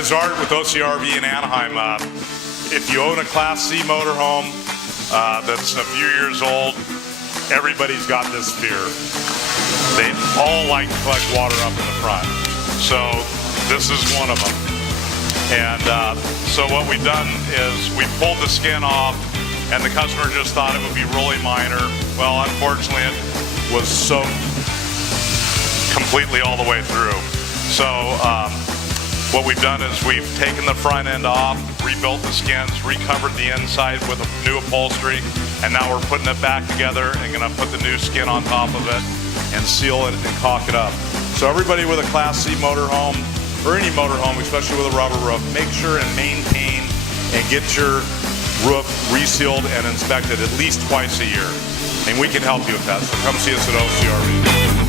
is Art with OCRV in Anaheim. If you own a Class C motorhome that's a few years old, everybody's got this fear. They all like to collect water up in the front. So this is one of them. And so what we've done is we pulled the skin off, and the customer just thought it would be really minor. Well, unfortunately, it was soaked completely all the way through. So what we've done is we've taken the front end off, rebuilt the skins, recovered the inside with a new upholstery, and now we're putting it back together and gonna put the new skin on top of it and seal it and caulk it up. So everybody with a Class C motorhome, or any motorhome, especially with a rubber roof, make sure and maintain and get your roof resealed and inspected at least twice a year. And we can help you with that, so come see us at OCRV.